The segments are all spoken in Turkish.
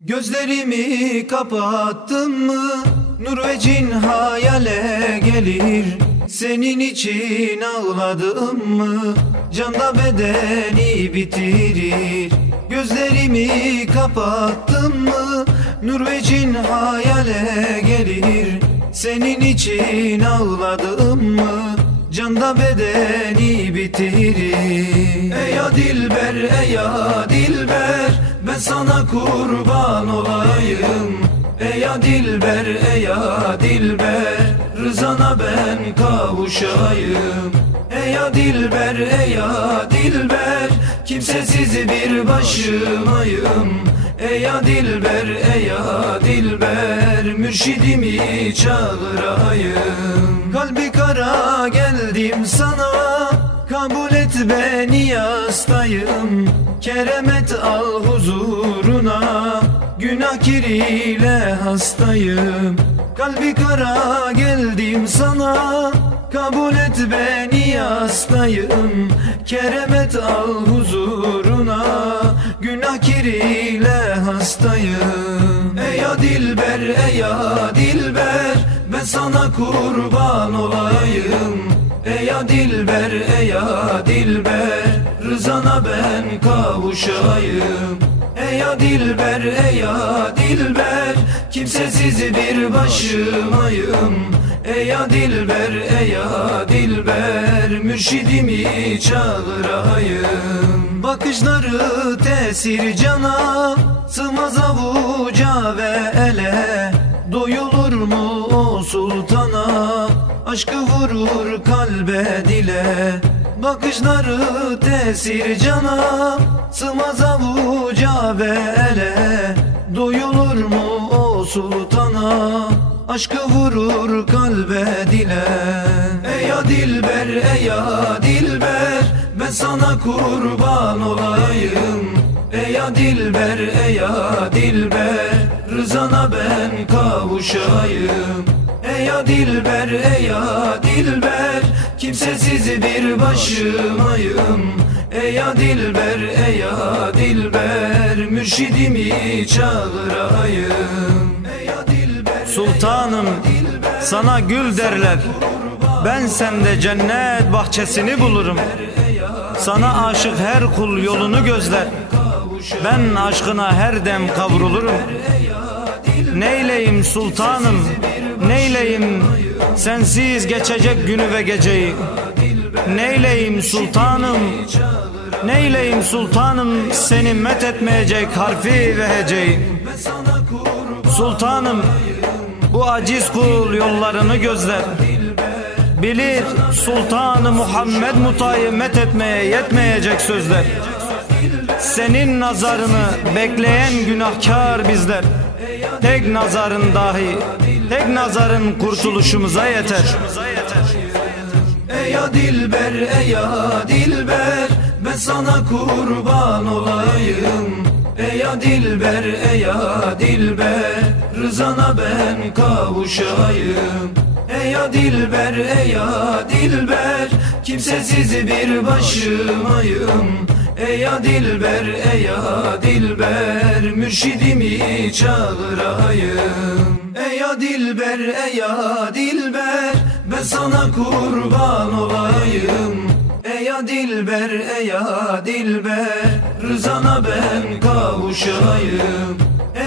Gözlerimi kapattım mı nur ve cin hayale gelir. Senin için ağladım mı canda bedeni bitirir. Gözlerimi kapattım mı nur ve cin hayale gelir. Senin için ağladım mı canda bedeni bitirir. Ey ya dilber, ey ya dilber, ben sana kurban olayım. Ey ya dilber, ey ya dilber, rızana ben kavuşayım. Ey ya dilber, ey ya dilber, kimsesiz bir başımayım. Ey ya dilber, ey ya dilber, mürşidimi çağırayım. Kalbi kara geldim sana, kabul et beni hastayım. Keremet al huzuruna, günah kiriyle hastayım. Kalbi kara geldim sana, kabul et beni hastayım. Keremet al huzuruna, günah kiriyle hastayım. Ey ya dilber, ey ya dilber, ben sana kurban olayım. Ey ya dilber, ey ya dilber, rızana ben kavuşayım. Ey ya dilber, ey ya dilber, kimsesiz bir başımayım. Ey ya dilber, ey ya dilber, mürşidimi çağırayım. Bakışları tesir cana, sığmaz avuca ve ele. Doyulur mu o sultana, aşkı vurur kalbe dile. Bakışları tesir cana, sığmaz avuca ve ele. Doyulur mu o sultana, aşkı vurur kalbe dile. Ey ya dilber, ey ya dilber, ben sana kurban olayım. Ey ya dilber, ey ya dilber, rızana ben kavuşayım. Ey ya dilber, ey ya dilber, kimsesiz bir başımayım. Ey ya dilber, ey ya dilber, mürşidimi çağırayım. Ey ya dilber, sultanım, sana gül derler, ben sende cennet bahçesini bulurum. Sana aşık her kul yolunu gözler, ben aşkına her dem kavrulurum. Neyleyim sultanım, neyleyim sensiz geçecek günü ve geceyi. Neyleyim sultanım, neyleyim sultanım, seni met etmeyecek harfi ve heceyi. Sultanım, bu aciz kul yollarını gözler, bilir Sultan-ı Muhammed Muta'yı met etmeye yetmeyecek sözler. Senin nazarını bekleyen günahkar bizler. Tek nazarın dahi, tek nazarın kurtuluşumuza yeter. Ey ya dilber, ey ya dilber, ben sana kurban olayım. Ey ya dilber, ey ya dilber, rızana ben kavuşayım. Ey ya dilber, ey ya dilber, kimsesiz bir başımayım. Ey ya dilber, ey ya dilber, mürşidimi çağırayım. Ey ya dilber, ey ya dilber, ben sana kurban olayım. Ey ya dilber, ey ya dilber, rızana ben kavuşayım.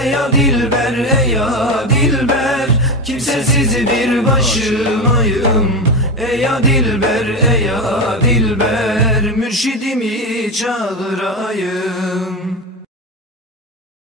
Ey ya dilber, ey ya dilber, kimsesiz bir başımayım. Ey ya dilber, ey ya dilber, mürşidimi çağırayım.